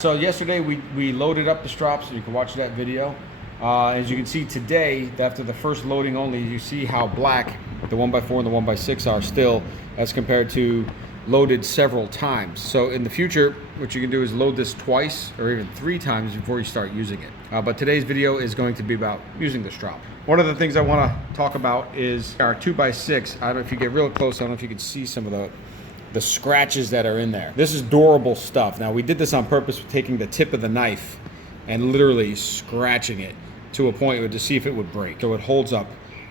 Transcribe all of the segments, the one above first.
So yesterday we loaded up the strops, so you can watch that video. As you can see today, after the first loading only, you see how black the 1x4 and the 1x6 are still as compared to loaded several times. So in the future, what you can do is load this twice or even 3 times before you start using it. But today's video is going to be about using the strop. One of the things I want to talk about is our 2x6. I don't know if you get real close, I don't know if you can see some of the scratches that are in there. This is durable stuff. Now we did this on purpose with taking the tip of the knife and literally scratching it to a point to see if it would break. So it holds up.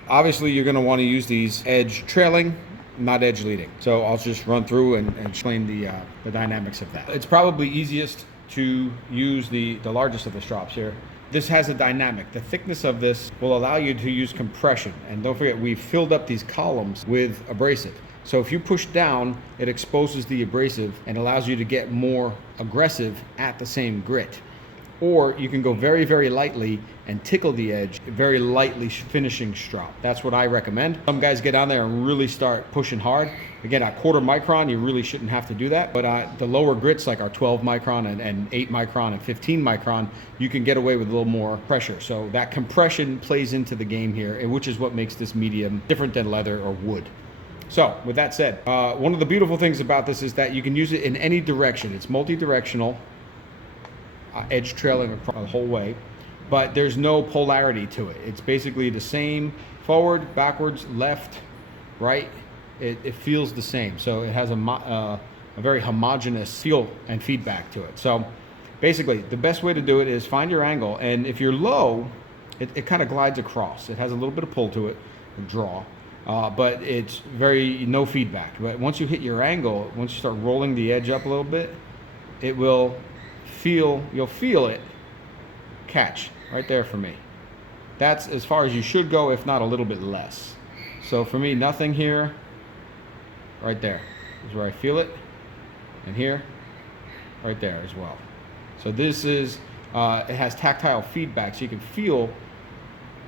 Obviously you're gonna wanna use these edge trailing, not edge leading. So I'll just run through and explain the dynamics of that. It's probably easiest to use the largest of the strops here. This has a dynamic. The thickness of this will allow you to use compression. And don't forget, we've filled up these columns with abrasive. So if you push down, it exposes the abrasive and allows you to get more aggressive at the same grit. Or you can go very, very lightly and tickle the edge, very lightly finishing strop. That's what I recommend. Some guys get on there and really start pushing hard. Again, at 1/4 micron, you really shouldn't have to do that. But the lower grits, like our 12 micron and 8 micron and 15 micron, you can get away with a little more pressure. So that compression plays into the game here, which is what makes this medium different than leather or wood. So with that said, one of the beautiful things about this is that you can use it in any direction. It's multi-directional, edge trailing across the whole way, but there's no polarity to it. It's basically the same forward, backwards, left, right. It feels the same. So it has a very homogenous feel and feedback to it. So basically the best way to do it is find your angle, and if you're low, it kind of glides across. It has a little bit of pull to it, draw. But it's no feedback. But once you hit your angle, once you start rolling the edge up a little bit, you'll feel it catch right there for me. That's as far as you should go, if not a little bit less. So for me, nothing here, right there is where I feel it, and here, right there as well. So this is, it has tactile feedback, so you can feel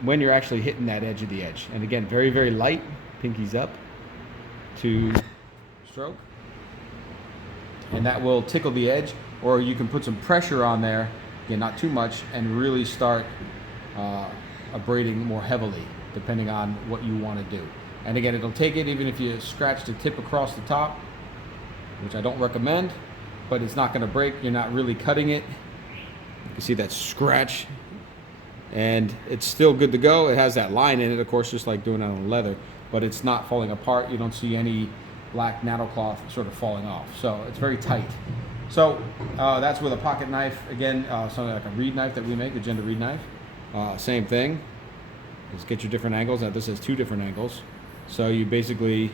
when you're actually hitting that edge of the edge. And again, very, very light, pinkies up to stroke. And that will tickle the edge, or you can put some pressure on there, again, not too much, and really start abrading more heavily, depending on what you want to do. And again, it'll take it even if you scratch the tip across the top, which I don't recommend, but it's not gonna break. You're not really cutting it. You can see that scratch, and it's still good to go. It has that line in it, of course, just like doing it on leather, but it's not falling apart. You don't see any black nanocloth sort of falling off. So it's very tight. So that's with a pocket knife. Again, something like a reed knife that we make, a Jende reed knife. Same thing. Just get your different angles. Now this has 2 different angles. So you basically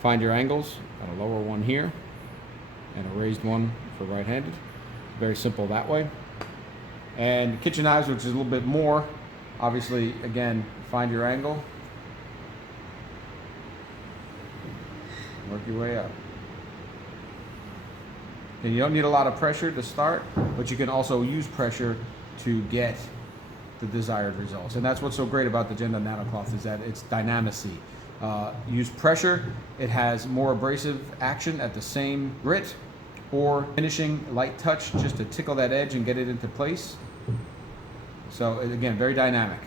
find your angles. Got a lower one here and a raised one for right-handed. Very simple that way. And kitchen knives, which is a little bit more, obviously, again, find your angle, work your way up. And you don't need a lot of pressure to start, but you can also use pressure to get the desired results. And that's what's so great about the Jende Nanocloth, is that it's dynamicy. Use pressure, it has more abrasive action at the same grit, or finishing light touch just to tickle that edge and get it into place. So again, very dynamic.